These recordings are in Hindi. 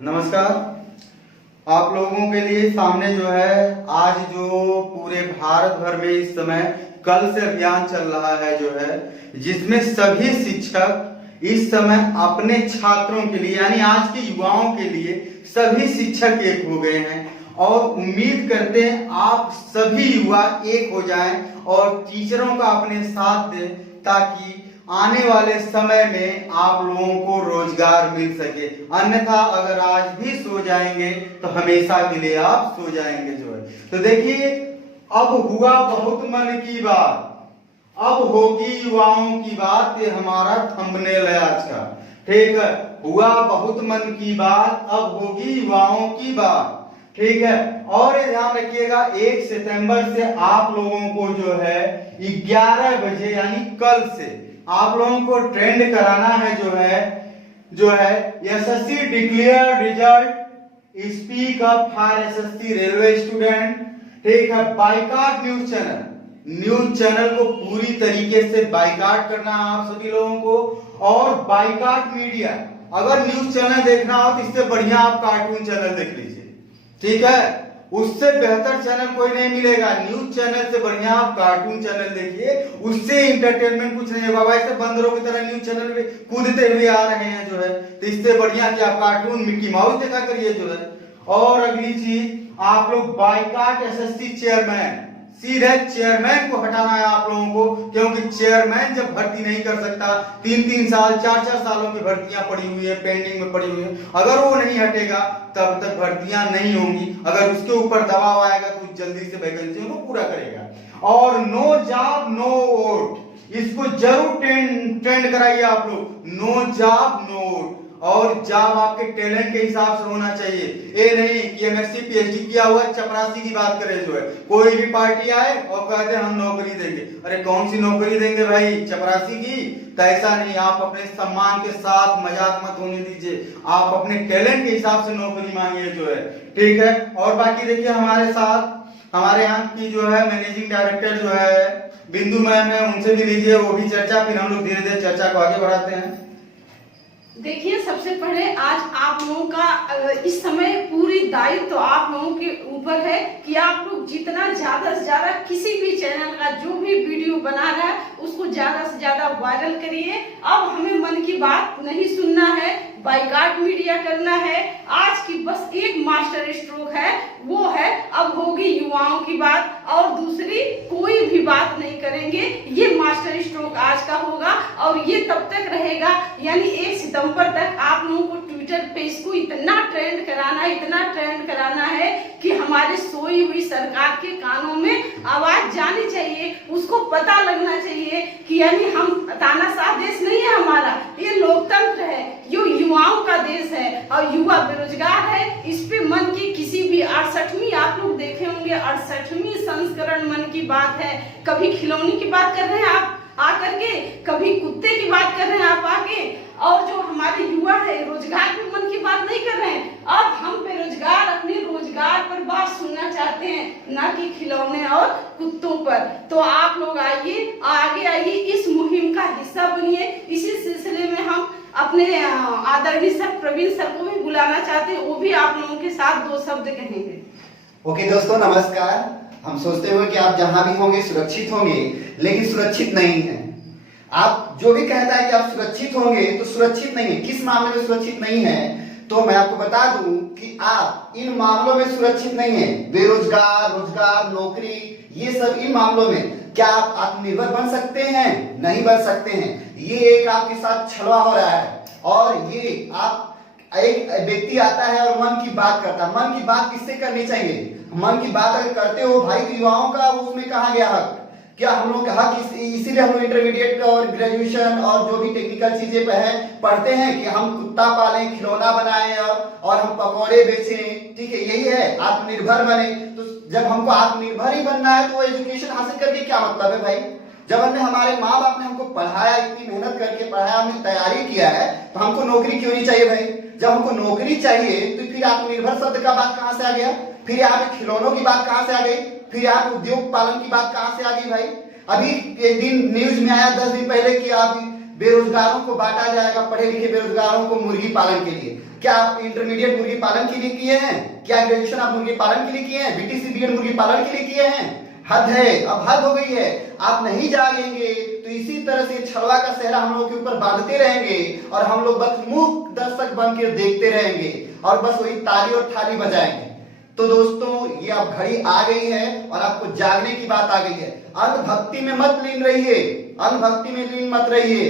नमस्कार। आप लोगों के लिए सामने जो है आज जो पूरे भारत भर में इस समय कल से अभियान चल रहा है जो है, जिसमें सभी शिक्षक इस समय अपने छात्रों के लिए यानी आज के युवाओं के लिए सभी शिक्षक एक हो गए हैं और उम्मीद करते हैं आप सभी युवा एक हो जाएं और टीचरों का अपने साथ दें ताकि आने वाले समय में आप लोगों को रोजगार मिल सके। अन्यथा अगर आज भी सो जाएंगे तो हमेशा के लिए आप सो जाएंगे जो है। तो देखिए, अब हुआ बहुत मन की बात, अब होगी युवाओं की बात, ये हमारा थंबनेल है आज का। ठीक है, हुआ बहुत मन की बात, अब होगी युवाओं की बात। ठीक है, और ये ध्यान रखिएगा 1 सितंबर से आप लोगों को जो है 11 बजे यानी कल से आप लोगों को ट्रेंड कराना है जो है SSC declare result, speak up for SSC railway student. ठीक है, बाइकाट न्यूज चैनल को पूरी तरीके से बाइकाट करना है आप सभी लोगों को। और बाइकाट मीडिया, अगर न्यूज चैनल देखना हो तो इससे बढ़िया आप कार्टून चैनल देख लीजिए। ठीक है, उससे बेहतर चैनल कोई नहीं मिलेगा। न्यूज चैनल से बढ़िया आप कार्टून चैनल देखिए, उससे इंटरटेनमेंट कुछ नहीं होगा। वैसे बंदरों की तरह न्यूज चैनल पे कूदते हुए आ रहे हैं जो है, तो इससे बढ़िया कि आप कार्टून मिक्की माउस देखा करिए जो है। और अगली चीज, आप लोग बाइकाट एसएससी चेयरमैन, सीधे चेयरमैन को हटाना है आप लोगों को, क्योंकि चेयरमैन जब भर्ती नहीं कर सकता, 3-3 साल 4-4 सालों की भर्तियां पड़ी हुई है, पेंडिंग में पड़ी हुई है, अगर वो नहीं हटेगा तब तक भर्तियां नहीं होंगी। अगर उसके ऊपर दबाव आएगा तो जल्दी से वैकेंसी को पूरा करेगा। और नो जॉब नो वोट, इसको जरूर ट्रेंड कराइए आप लोग। नो जॉब नो वोट, और जॉब आपके टैलेंट के हिसाब से होना चाहिए। ये नहीं कि एमएससी पीएचडी किया हुआ चपरासी की बात करे जो है, कोई भी पार्टी आए और कहते हैं हम नौकरी देंगे। अरे कौन सी नौकरी देंगे भाई, चपरासी की? तो ऐसा नहीं, आप अपने सम्मान के साथ मजाक मत होने दीजिए, आप अपने टैलेंट के हिसाब से नौकरी मांगिए जो है। ठीक है, और बाकी देखिए हमारे साथ हमारे यहाँ की जो है मैनेजिंग डायरेक्टर जो है बिंदु मैम है, उनसे भी लीजिए वो भी चर्चा, फिर हम लोग धीरे धीरे चर्चा को आगे बढ़ाते हैं। देखिए, सबसे पहले आज आप लोगों का इस समय पूरी दायित्व तो आप लोगों के ऊपर है कि आप लोग जितना ज्यादा से ज्यादा किसी भी चैनल का जो भी वीडियो बना रहा है उसको ज्यादा से ज्यादा वायरल करिए। अब हमें मन की बात नहीं सुनना है, बाइकाट मीडिया करना है। आज की बस एक मास्टर स्ट्रोक है, वो है अब होगी युवाओं की बात, और दूसरी कोई भी बात नहीं करेंगे। ये मास्टर स्ट्रोक आज का होगा और ये तब तक रहेगा, यानी 1 सितंबर तक आप लोगों को ट्विटर पे इसको इतना ट्रेंड कराना है कि हमारे सोई हुई सरकार के कानों में आवाज जानी चाहिए, उसको पता लगना चाहिए कि यानी हम तानाशाह देश नहीं है हमारा, ये लोकतंत्र है, ये युवाओं का देश है और युवा बेरोजगार है। इस पे मन की किसी भी 68वीं आप लोग देखे होंगे, 68वीं संस्करण मन की बात है। कभी खिलौने की बात कर रहे हैं आप आकर के, कभी कुत्ते की बात कर रहे हैं आप आके, और जो हमारे युवा है रोजगार पे मन की बात नहीं कर रहे हैं। अब हम बेरोजगार अपने रोजगार पर बात सुनना चाहते हैं, ना कि खिलौने और कुत्तों पर। तो आप लोग आइए, आगे आइए, इस मुहिम का हिस्सा बनिए। इसी सिलसिले में हम अपने आदरणीय सर प्रवीण सर को भी बुलाना चाहते हैं, वो भी आप लोगों के साथ 2 शब्द कहेंगे। ओके दोस्तों, नमस्कार। हम सोचते हुए कि आप जहां भी होंगे सुरक्षित होंगे, लेकिन सुरक्षित नहीं है। आप जो भी कहता है कि आप सुरक्षित होंगे तो सुरक्षित नहीं है। किस मामले में सुरक्षित नहीं है तो मैं आपको बता दूं कि आप इन मामलों में सुरक्षित नहीं है। बेरोजगार, रोजगार, नौकरी, ये सब इन मामलों में क्या आप आत्मनिर्भर बन सकते हैं? नहीं बन सकते हैं। ये एक आपके साथ छलवा हो रहा है, और ये आप एक व्यक्ति आता है और मन की बात करता है। मन की बात किससे करनी चाहिए? मन की बात अगर करते हो भाई तो युवाओं का उसमें कहा गया हक, क्या हम लोग का हक? इसीलिए हम लोग इंटरमीडिएट और ग्रेजुएशन और जो भी टेक्निकल चीजें पे है पढ़ते हैं कि हम कुत्ता पालें, खिलौना बनाएं और हम पकौड़े बेचें। ठीक है, यही है आत्मनिर्भर बने। तो जब हमको आत्मनिर्भर ही बनना है तो एजुकेशन हासिल करके क्या मतलब है भाई? जब हमने हमारे माँ बाप ने हमको पढ़ाया, इतनी मेहनत करके पढ़ाया, हमने तैयारी किया है, तो हमको नौकरी क्यों नहीं चाहिए भाई? जब हमको नौकरी चाहिए तो फिर आत्मनिर्भर शब्द का बात कहां से आ गया? फिर यहाँ पे खिलौनों की बात कहां से आ गई? फिर यहाँ पे उद्योग पालन की बात कहां से आ गई भाई? अभी एक दिन न्यूज में आया 10 दिन पहले कि आप बेरोजगारों को बांटा जाएगा, पढ़े लिखे बेरोजगारों को मुर्गी पालन के लिए। क्या आप इंटरमीडिएट मुर्गी पालन के लिए किए हैं? क्या ग्रेजुएशन आप मुर्गी पालन के लिए किए हैं? बीटीसी बीएड मुर्गी पालन के लिए किए हैं? हद है, अब हद हो गई है। आप नहीं जागेंगे तो इसी तरह से छलवा का सेहरा हम लोग के ऊपर बांधते रहेंगे और हम लोग बस मूक दर्शक बन के देखते रहेंगे और बस वही ताली और थाली बजाएंगे। तो दोस्तों, ये अब घड़ी आ गई है और आपको जागने की बात आ गई है। अंधभक्ति में मत लीन रहिए, अंधभक्ति में लीन मत रहिए।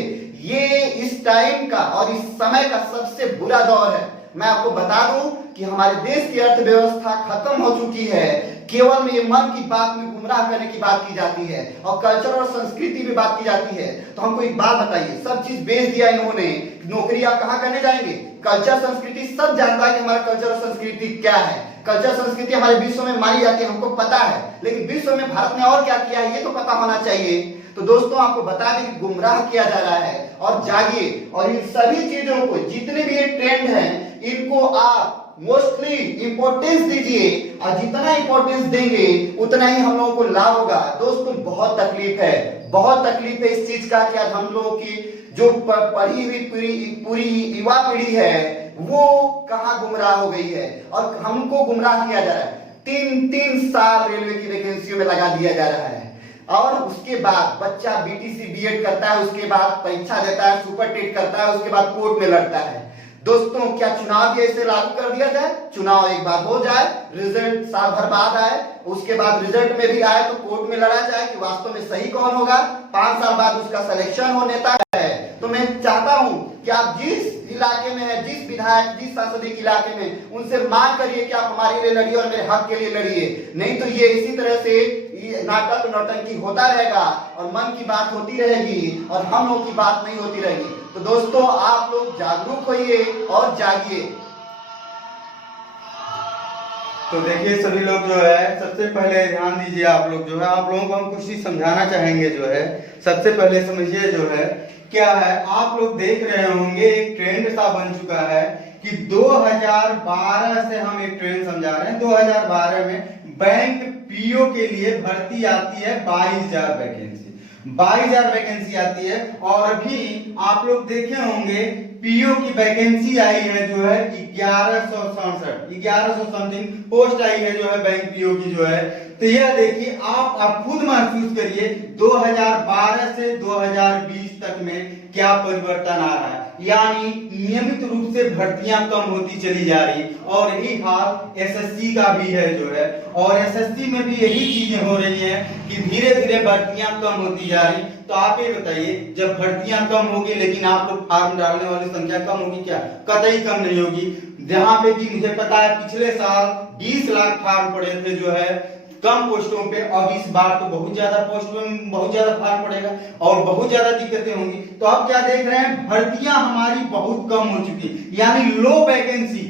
ये इस टाइम का और इस समय का सबसे बुरा दौर है। मैं आपको बता दूं कि हमारे देश की अर्थव्यवस्था खत्म हो चुकी है। केवल में ये मन की बात में गुमराह करने की बात की जाती है और कल्चर और संस्कृति में बात की जाती है। तो हमको एक बात बताइए, सब चीज बेच दिया इन्होंने, नौकरी आप कहाँ करने जाएंगे? कल्चर संस्कृति सब जानता है कि हमारा कल्चर और संस्कृति क्या है। कल्चर संस्कृति हमारे विश्व में मानी जाती है, हमको पता है, लेकिन विश्व में भारत ने और क्या किया है ये तो पता होना चाहिए। तो दोस्तों, आपको बता दें कि गुमराह किया जा रहा है और जागिए और इन सभी चीजों को, जितने भी ये ट्रेंड हैं, इनको आप मोस्टली इंपॉर्टेंस दीजिए और जितना इंपॉर्टेंस देंगे उतना ही हम लोगों को लाभ होगा। दोस्तों, बहुत तकलीफ है, बहुत तकलीफ है इस चीज का कि आज हम लोगों की जो पढ़ी हुई पूरी युवा पीढ़ी है वो कहां गुमराह हो गई है और हमको गुमराह किया जा रहा है। 3 साल रेलवे की वैकेंसियों में लगा दिया जा रहा है और उसके बाद बच्चा बीटीसी बीएड करता है, उसके बाद परीक्षा देता है, सुपर टेट करता है, उसके बाद कोर्ट में लड़ता है। दोस्तों, क्या चुनाव भी ऐसे लागू कर दिया जाए? चुनाव एक बार हो जाए, रिजल्ट साल भर बाद आए, उसके बाद रिजल्ट में भी आए तो कोर्ट में लड़ा जाए कि वास्तव में सही कौन होगा। 5 साल बाद उसका सिलेक्शन हो नेता है। तो मैं चाहता हूं कि आप जिस इलाके में है, जिस विधायक, जिस संसदीय इलाके में, उनसे मांग करिए कि आप हमारे लिए लड़िए और मेरे हक के लिए लड़िए। नहीं तो ये इसी तरह से नाटक नौटंकी होता रहेगा और मन की बात होती रहेगी और हम लोग की बात नहीं होती रहेगी। तो दोस्तों, आप लोग जागरूक होइए और जागिए। तो देखिए सभी लोग जो है, सबसे पहले ध्यान दीजिए। आप लोग जो है, आप लोगों को हम कुछ चीज समझाना चाहेंगे। जो है सबसे पहले समझिए जो है क्या है। आप लोग देख रहे होंगे एक ट्रेंड सा बन चुका है कि 2012 से हम एक ट्रेंड समझा रहे हैं। 2012 में बैंक पीओ के लिए भर्ती आती है 22,000 वैकेंसी, 22,000 वैकेंसी आती है। और अभी आप लोग देखे होंगे पीओ की वैकेंसी आई है जो है 1167 समथिंग पोस्ट आई है जो है बैंक पीओ की जो है। तो यह देखिए, आप खुद महसूस करिए 2012 से 2020 तक में क्या परिवर्तन आ रहा है। यानी नियमित रूप से भर्तियां कम होती चली जा रही और यही हाल एसएससी का भी है जो है। और एसएससी में भी यही चीजें हो रही हैं कि धीरे धीरे भर्तियां कम होती जा रही। तो आप ये बताइए, जब भर्तियां कम होगी लेकिन आप लोग फॉर्म डालने वाली संख्या कम होगी क्या? कतई कम नहीं होगी। जहां पे भी मुझे पता है पिछले साल 20 लाख फॉर्म पड़े थे जो है कम पोस्टों पे, अब इस बार तो बहुत ज्यादा पोस्ट में बहुत ज्यादा फॉर्म पड़ेगा और बहुत ज्यादा दिक्कतें होंगी। तो अब क्या देख रहे हैं, भर्तियां हमारी बहुत कम हो चुकी, यानी लो वैकेंसी,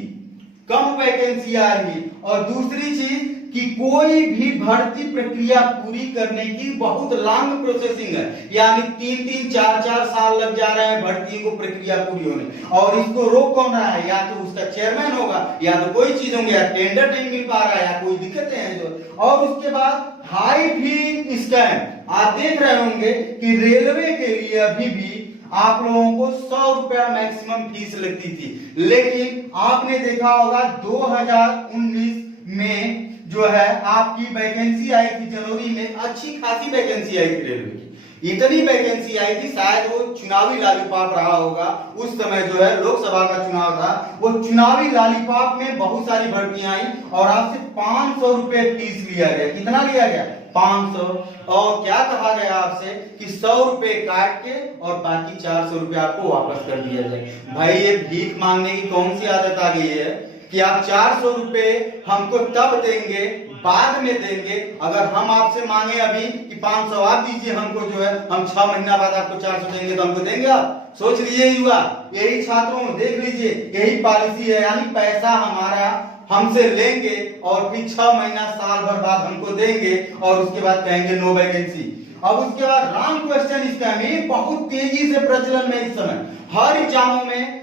कम वैकेंसी आ रही। और दूसरी चीज कि कोई भी भर्ती प्रक्रिया पूरी करने की बहुत लॉन्ग प्रोसेसिंग है, यानी 3-3, 4-4 साल लग जा रहे हैं भर्ती को प्रक्रिया पूरी होने। और इसको रोक कौन रहा है? या तो उसका चेयरमैन होगा, या तो कोई चीज होंगे, या टेंडर नहीं मिल पा रहा है, या कोई दिक्कतें हैं जो। और उसके बाद हाई फी स्कैम। आप देख रहे होंगे कि रेलवे के लिए अभी भी आप लोगों को 100 रुपया मैक्सिमम फीस लगती थी, लेकिन आपने देखा होगा 2019 में जो है आपकी वैकेंसी आई थी जनवरी में, अच्छी खासी वैकेंसी आई थी रेलवे की। इतनी वैकेंसी आई थी, शायद वो चुनावी लॉलीपॉप रहा होगा उस समय जो है, लोकसभा का चुनाव था, वो चुनावी लॉलीपॉप में बहुत सारी भर्तियां आई और आपसे 500 रुपए फीस लिया गया। कितना लिया गया? 500। और क्या कहा गया आपसे कि 100 रुपए काट के और बाकी 400 रुपए आपको वापस कर दिया जाए। भाई, ये भीख मांगने की कौन सी आदत आ गई है कि आप 400 रुपए हमको तब देंगे, बाद में देंगे। अगर हम आपसे मांगे अभी कि 500 आप दीजिए हमको जो है, हम 6 महीना बाद आपको 400 देंगे, तो हमको देंगे आप? सोच लीजिए युवा, यही छात्रों देख लीजिए, यही पॉलिसी है। यानी पैसा हमारा हमसे लेंगे और फिर 6 महीना साल भर बाद हमको देंगे और उसके बाद कहेंगे नो वैकेंसी। अब उसके बाद रॉन्ग क्वेश्चन स्कैम बहुत तेजी से प्रचलन में इस समय। हर एग्जामों में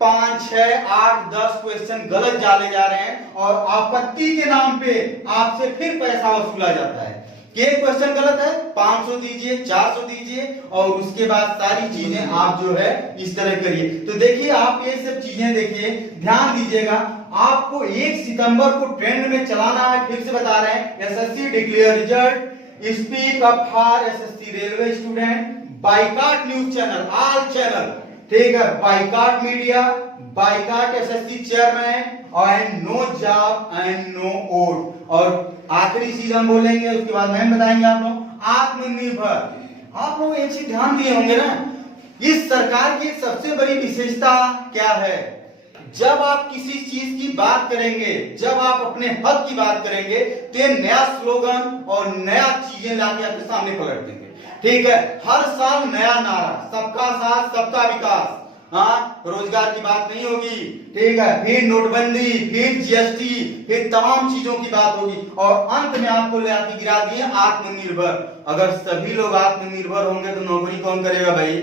5, 6, 8, 10 क्वेश्चन गलत डाले जा रहे हैं और आपत्ति के नाम पे आपसे फिर पैसा वसूला जाता है। कि एक क्वेश्चन गलत है 500 दीजिए, 400 दीजिए और उसके बाद सारी चीजें आप जो है इस तरह करिए। तो देखिए आप ये सब चीजें देखिए, ध्यान दीजिएगा। आपको 1 सितंबर को ट्रेंड में चलाना है। फिर से बता रहे हैं, SSC declare result, speak up for SSC railway student, boycott news channel, all channel, ठीक है, boycott media, boycott SSC chairman and no job and no vote. और आखिरी चीज हम बोलेंगे, उसके बाद मैम बताएंगे आप लोग, आत्मनिर्भर। आप लोग एक चीज ध्यान दिए होंगे ना, इस सरकार की सबसे बड़ी विशेषता क्या है? जब आप किसी चीज की बात करेंगे, जब आप अपने हक की बात करेंगे, तो ये नया स्लोगन और नया चीजें लाके आपके सामने पलट देंगे। ठीक है, हर साल नया नारा, सबका साथ सबका विकास। हाँ, रोजगार की बात नहीं होगी, ठीक है, फिर नोटबंदी, फिर जीएसटी, फिर तमाम चीजों की बात होगी और अंत में आपको लाके गिरा दिए आत्मनिर्भर। अगर सभी लोग आत्मनिर्भर होंगे तो नौकरी कौन करेगा भाई?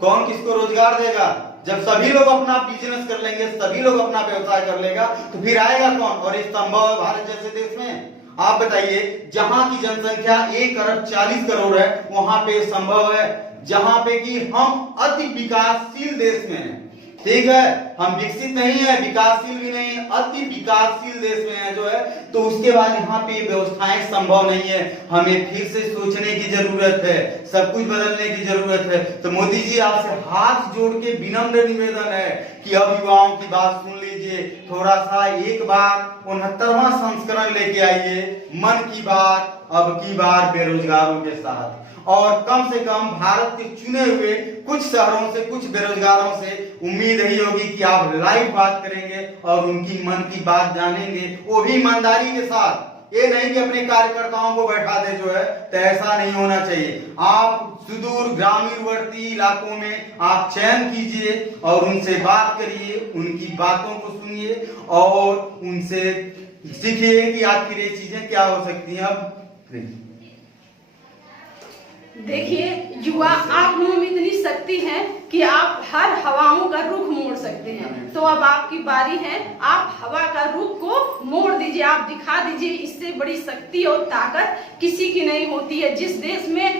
कौन किसको रोजगार देगा? जब सभी लोग अपना बिजनेस कर लेंगे, सभी लोग अपना व्यवसाय कर लेगा, तो फिर आएगा कौन? और ये संभव है भारत जैसे देश में? आप बताइए, जहां की जनसंख्या 1 अरब 40 करोड़ है, वहां पे संभव है? जहां पे कि हम अति विकासशील देश में हैं, ठीक है, हम विकसित नहीं है, विकासशील भी नहीं, अति विकासशील देश में है जो है, तो उसके बाद यहाँ पे व्यवस्थाएं संभव नहीं है। हमें फिर से सोचने की जरूरत है, सब कुछ बदलने की जरूरत है। तो मोदी जी आपसे हाथ जोड़ के विनम्र निवेदन है कि अब युवाओं की बात सुन लीजिए, थोड़ा सा एक बार 69वां संस्करण लेके आइए मन की बात, अब की बार बेरोजगारों के साथ, और कम से कम भारत के चुने हुए कुछ शहरों से, कुछ बेरोजगारों से उम्मीद यही होगी कि आप लाइव बात करेंगे और उनकी मन की बात जानेंगे, वो भी ईमानदारी के साथ। ये नहीं कि अपने कार्यकर्ताओं को बैठा दे जो है, तो ऐसा नहीं होना चाहिए। आप सुदूर ग्रामीणवर्ती इलाकों में आप चयन कीजिए और उनसे बात करिए, उनकी बातों को सुनिए और उनसे सीखिए कि आखिर ये चीजें क्या हो सकती हैं। अब देखिए युवा, आप लोगों में इतनी शक्ति है कि आप हर हवाओं का रुख मोड़ सकते हैं। तो अब आपकी बारी है, आप हवा का रुख को मोड़ दीजिए, आप दिखा दीजिए। इससे बड़ी शक्ति और ताकत किसी की नहीं होती है। जिस देश में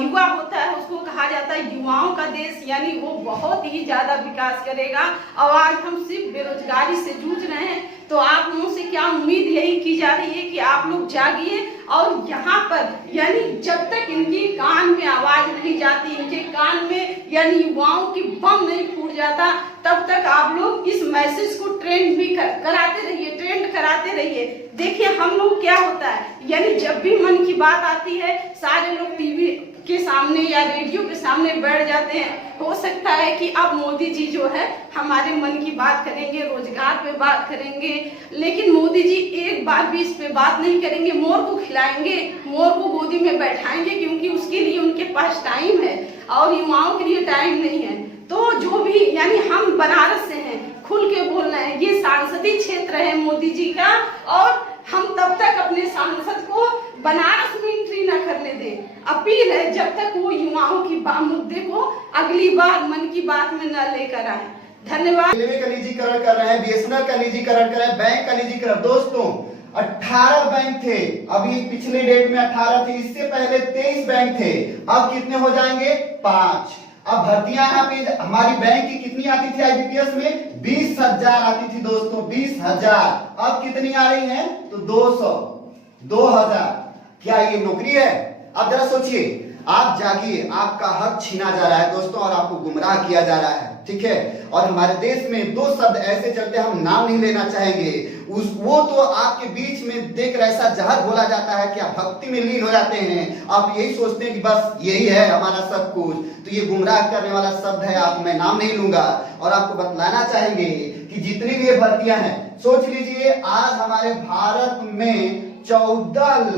युवा होता है उसको कहा जाता है युवाओं का देश, यानी वो बहुत ही ज्यादा विकास करेगा। और आज हम सिर्फ बेरोजगारी से जूझ रहे हैं, तो आप लोगों से क्या उम्मीद यही की जा रही है कि आप लोग जागिए और यहाँ पर, यानी जब तक इनकी कान में आवाज नहीं जाती, इनके कान में यानी युवाओं की बम नहीं फूट जाता, तब तक आप लोग इस मैसेज को ट्रेंड भी कराते रहिए, ट्रेंड कराते रहिए। देखिए हम लोग क्या होता है, यानी जब भी मन की बात आती है सारे लोग टीवी के सामने या रेडियो के सामने बैठ जाते हैं। हो सकता है कि अब मोदी जी जो है हमारे मन की बात करेंगे, रोजगार पे बात करेंगे, लेकिन मोदी जी एक बार भी इस पे बात नहीं करेंगे। मोर को खिलाएंगे, मोर को गोदी में बैठाएंगे, क्योंकि उसके लिए उनके पास टाइम है और युवाओं के लिए टाइम नहीं है। तो जो भी, यानी हम बनारस से हैं, खुल के बोलना है, ये सांसदीय क्षेत्र है मोदी जी का, और हम तब तक अपने सांसद को बनारस में एंट्री न करने दें। अपील है जब तक वो युवाओं की मुद्दे को अगली बार मन की बात में न लेकर आए। धन्यवाद। रेलवे का निजीकरण कर रहे हैं, बीएसएनएल का निजीकरण कर रहे हैं, बैंक का निजीकरण। दोस्तों 18 बैंक थे, अभी पिछले डेट में 18 थे, इससे पहले 23 बैंक थे, अब कितने हो जाएंगे? 5। अब भर्तियां यहाँ पे हमारी बैंक की कितनी आती थी आईबीपीएस में? 20,000 आती थी दोस्तों, 20,000। अब कितनी आ रही हैं? तो 200, 2,000। क्या ये नौकरी है? अब जरा सोचिए, आप जागिए, आपका हक छीना जा रहा है दोस्तों और आपको गुमराह किया जा रहा है, ठीक है। और हमारे देश में 2 शब्द ऐसे चलते, हम नाम नहीं लेना चाहेंगे, वो तो आपके बीच में देख ऐसा जहर बोला जाता है कि आप भक्ति में लीन हो जाते हैं। आप यही सोचते हैं कि बस यही है हमारा सब कुछ। तो ये गुमराह करने वाला शब्द है, आप मैं नाम नहीं लूंगा। और आपको बतलाना चाहेंगे कि जितनी भी ये भर्तियां हैं, सोच लीजिए आज हमारे भारत में 14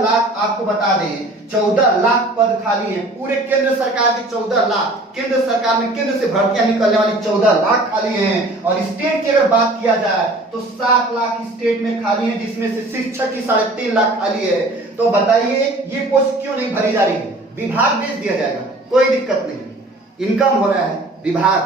लाख आपको बता दें, 14 लाख पद खाली हैं। पूरे केंद्र सरकार के 14 लाख, केंद्र सरकार में केंद्र से भर्तियां निकलने वाली 14 लाख खाली हैं। और स्टेट की अगर बात किया जाए तो 7 लाख स्टेट में खाली हैं, जिसमें से शिक्षक की 3.5 लाख खाली है। तो बताइए ये पोस्ट क्यों नहीं भरी जा रही है? विभाग भेज दिया जाएगा, कोई दिक्कत नहीं, इनकम हो रहा है विभाग।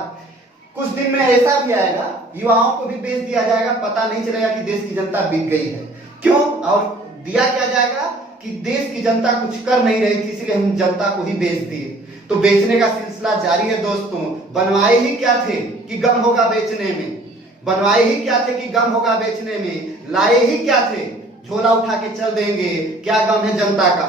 कुछ दिन में ऐसा भी आएगा, युवाओं को भी बेच दिया जाएगा, पता नहीं चलेगा कि देश की जनता बिक गई है। क्यों? और दिया क्या जाएगा? कि देश की जनता कुछ कर नहीं रही थी, इसलिए हम जनता को ही बेच दिए। तो बेचने का सिलसिला जारी है दोस्तों। बनवाए ही क्या थे कि गम होगा बेचने में, बनवाए ही क्या थे कि गम होगा बेचने में, लाए ही क्या थे झोला उठा के चल देंगे, क्या गम है जनता का।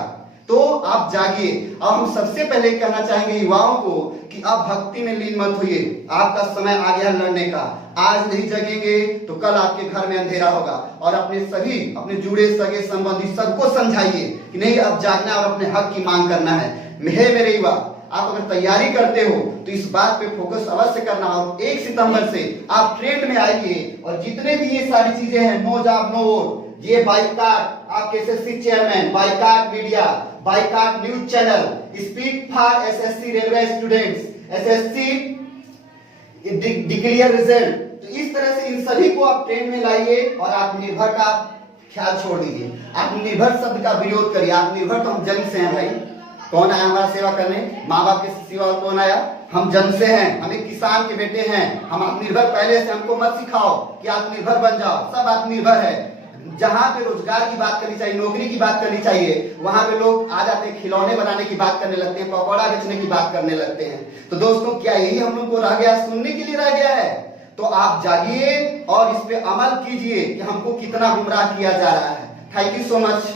तो आप जागिए। अब हम सबसे पहले कहना चाहेंगे युवाओं को कि आप भक्ति में लीन मत होइए, आपका समय आ गया लड़ने का। आज नहीं जगेंगे तो कल आपके घर में अंधेरा होगा। और अपने जुड़े सगे संबंधी सबको समझाइए कि नहीं, अब जागना और अपने हक की मांग करना है। मेरे युवा, आप अगर तैयारी करते हो तो इस बात पे फोकस अवश्य करना। और 1 सितंबर से आप ट्रेंड में आइए और जितने भी ये सारी चीजें हैं, नो जॉब नो वोट, ये बाइकाट आपके SSC chairman, boycott media, boycott news channel, speak for SSC railway students, SSC declare result, तो इस तरह से इन सभी को आप ट्रेंड में लाइए और आत्मनिर्भर का ख्याल छोड़ दीजिए। आत्मनिर्भर शब्द का विरोध करिए। आत्मनिर्भर तो हम जन्म से हैं भाई। कौन आया हमारा सेवा करने? माँ बाप के सिवा कौन आया? हम जन्म से हैं, हम एक किसान के बेटे हैं। हम आत्मनिर्भर पहले से, हमको मत सिखाओ कि आत्मनिर्भर बन जाओ। सब आत्मनिर्भर है। जहां पे रोजगार की बात करनी चाहिए, नौकरी की बात करनी चाहिए, वहां पे लोग आ जाते हैं, खिलौने बनाने की बात करने लगते हैं, पकौड़ा बेचने की बात करने लगते हैं। तो दोस्तों, क्या यही हम लोग को रह गया, सुनने के लिए रह गया है? तो आप जागिए और इस पे अमल कीजिए कि हमको कितना गुमराह किया जा रहा है। Thank you so much.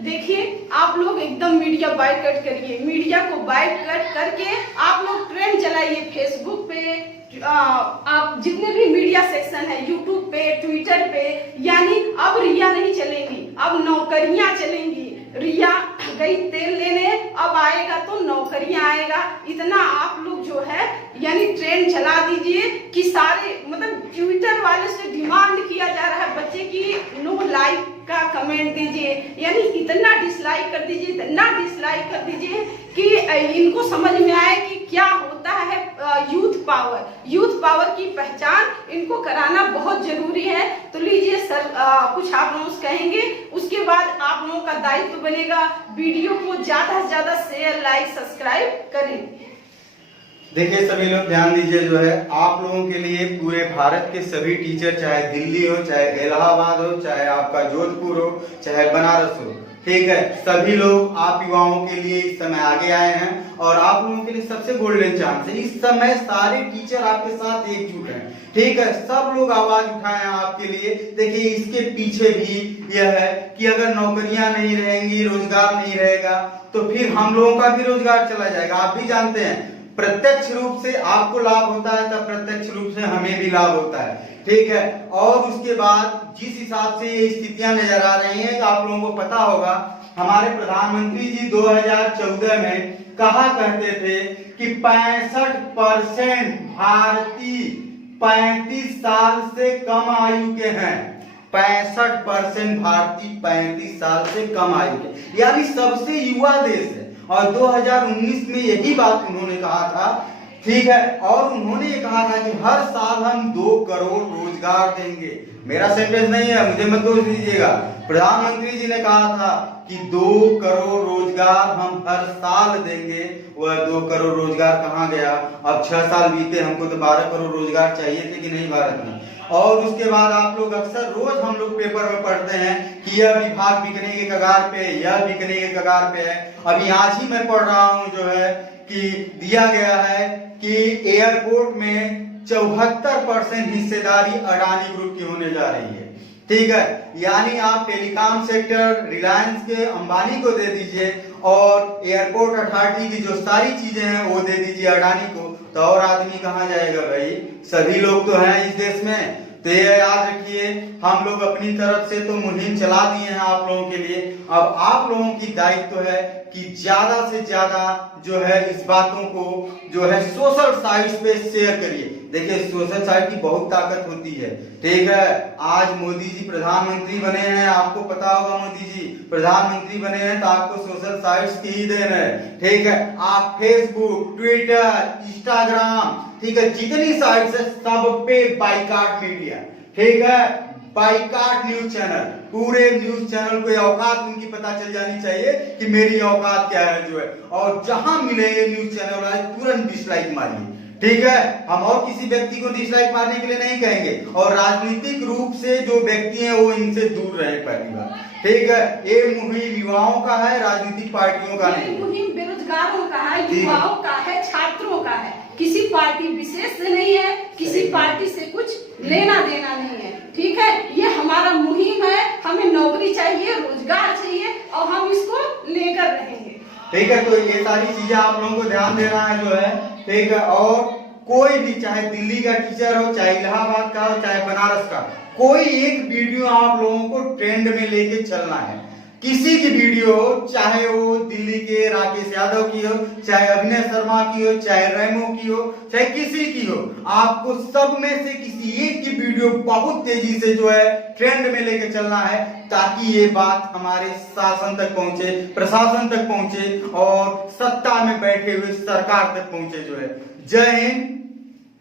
देखिए, आप लोग एकदम मीडिया बायकॉट करिए, मीडिया को बायकॉट करके आप लोग ट्रेंड चलाइए फेसबुक पे, आप जितने भी मीडिया सेक्शन है, यूट्यूब पे, ट्विटर पे। यानी अब रिया नहीं चलेंगी, अब नौकरियां चलेंगी। रिया गई तेल लेने, अब आएगा तो नौकरियां आएगा। इतना आप लोग जो है यानी ट्रेंड चला दीजिए कि सारे, मतलब ट्विटर वाले से डिमांड किया जा रहा है बच्चे की नो लाइक का कमेंट दीजिए, यानी इतना डिसलाइक कर दीजिए, इतना डिसलाइक कर दीजिए कि इनको समझ में आए कि क्या होता है यूथ पावर। यूथ पावर की पहचान इनको कराना बहुत जरूरी है। तो लीजिए सर, कुछ आप लोग कहेंगे, उसके बाद आप लोगों का दायित्व बनेगा वीडियो को ज्यादा से ज्यादा शेयर, लाइक, सब्सक्राइब करें। देखिए सभी लोग ध्यान दीजिए, जो है आप लोगों के लिए पूरे भारत के सभी टीचर, चाहे दिल्ली हो, चाहे इलाहाबाद हो, चाहे आपका जोधपुर हो, चाहे बनारस हो, ठीक है, सभी लोग आप युवाओं के लिए इस समय आगे आए हैं और आप लोगों के लिए सबसे गोल्डन चांस है। इस समय सारे टीचर आपके साथ एकजुट हैं, ठीक है, सब लोग आवाज उठाए हैं आपके लिए। देखिए, इसके पीछे भी यह है कि अगर नौकरियां नहीं रहेंगी, रोजगार नहीं रहेगा, तो फिर हम लोगों का भी रोजगार चला जाएगा। आप भी जानते हैं, प्रत्यक्ष रूप से आपको लाभ होता है तब प्रत्यक्ष रूप से हमें भी लाभ होता है, ठीक है। और उसके बाद जिस हिसाब से ये स्थितियां नजर आ रही हैं, आप लोगों को पता होगा, हमारे प्रधानमंत्री जी 2014 में कहा करते थे कि 65% भारतीय 35 साल से कम आयु के हैं। 65% भारतीय 35 साल से कम आयु के, यानी सबसे युवा देश है। और 2019 में यही बात उन्होंने कहा था, ठीक है। और उन्होंने ये कहा था कि हर साल हम 2 करोड़ रोजगार देंगे। मेरा सेंटेंस नहीं है, मुझे मत दोष दीजिएगा। प्रधानमंत्री जी ने कहा था कि 2 करोड़ रोजगार हम हर साल देंगे। वह 2 करोड़ रोजगार कहाँ गया? अब 6 साल बीते, हमको तो 12 करोड़ रोजगार चाहिए थे कि नहीं भारत में। और उसके बाद आप लोग अक्सर रोज हम लोग पेपर में पढ़ते हैं कि यह विभाग बिकने के कगार पे, यह बिकने के कगार पे है। अभी आज ही मैं पढ़ रहा हूं जो है कि दिया गया है कि एयरपोर्ट में 74% हिस्सेदारी अडानी ग्रुप की होने जा रही है, ठीक है। यानी आप टेलीकॉम सेक्टर रिलायंस के अंबानी को दे दीजिए और एयरपोर्ट अथॉरिटी की जो सारी चीजें हैं वो दे दीजिए अडानी को, तो और आदमी कहाँ जाएगा भाई? सभी लोग तो हैं इस देश में। तो ये याद रखिए, हम लोग अपनी तरफ से तो मुहिम चला दिए हैं आप लोगों के लिए। अब आप लोगों की दायित्व है कि ज्यादा से ज्यादा जो है इस बातों को जो है सोशल साइट्स पे शेयर करिए। देखिए, सोशल साइट की बहुत ताकत होती है, ठीक है। आज मोदी जी प्रधानमंत्री बने हैं, आपको पता होगा, मोदी जी प्रधानमंत्री बने हैं तो आपको सोशल साइट्स की ही देन है, ठीक है। आप फेसबुक, ट्विटर, इंस्टाग्राम, ठीक है, जितनी साइट्स है सब पे बाइकाट मीडिया, ठीक है, बाइकाट न्यूज चैनल। पूरे न्यूज चैनल को औकात उनकी पता चल जानी चाहिए कि मेरी औकात क्या है जो है। और जहां मिले न्यूज चैनल वाले तुरंत डिसलाइक मारिए, ठीक है, हम और किसी व्यक्ति को डिसलाइक मारने के लिए नहीं कहेंगे, और राजनीतिक रूप से जो व्यक्ति हैं वो इनसे दूर रहे, पहली बात। ठीक है, ये मुहिम युवाओं का है, राजनीतिक पार्टियों का ये नहीं। मुहिम बेरोजगारों का है, ठीक है। युवाओं का है, छात्रों का है, किसी पार्टी विशेष से नहीं है, किसी पार्टी से कुछ लेना देना नहीं है। ठीक है, ये हमारा मुहिम है, हमें नौकरी चाहिए, रोजगार चाहिए, और हम इसको लेकर रहेंगे। ठीक है, तो ये सारी चीजें आप लोगों को ध्यान देना है जो है। ठीक है, और कोई भी, चाहे दिल्ली का टीचर हो, चाहे इलाहाबाद का हो, चाहे बनारस का, कोई एक वीडियो आप लोगों को ट्रेंड में लेके चलना है। किसी की वीडियो हो, चाहे वो दिल्ली के राकेश यादव की हो, चाहे अभिनय शर्मा की हो, चाहे रेमो की हो, चाहे किसी की हो, आपको सब में से किसी एक की वीडियो बहुत तेजी से जो है ट्रेंड में लेके चलना है, ताकि ये बात हमारे शासन तक पहुंचे, प्रशासन तक पहुंचे, और सत्ता में बैठे हुए सरकार तक पहुंचे जो है। जय हिंद।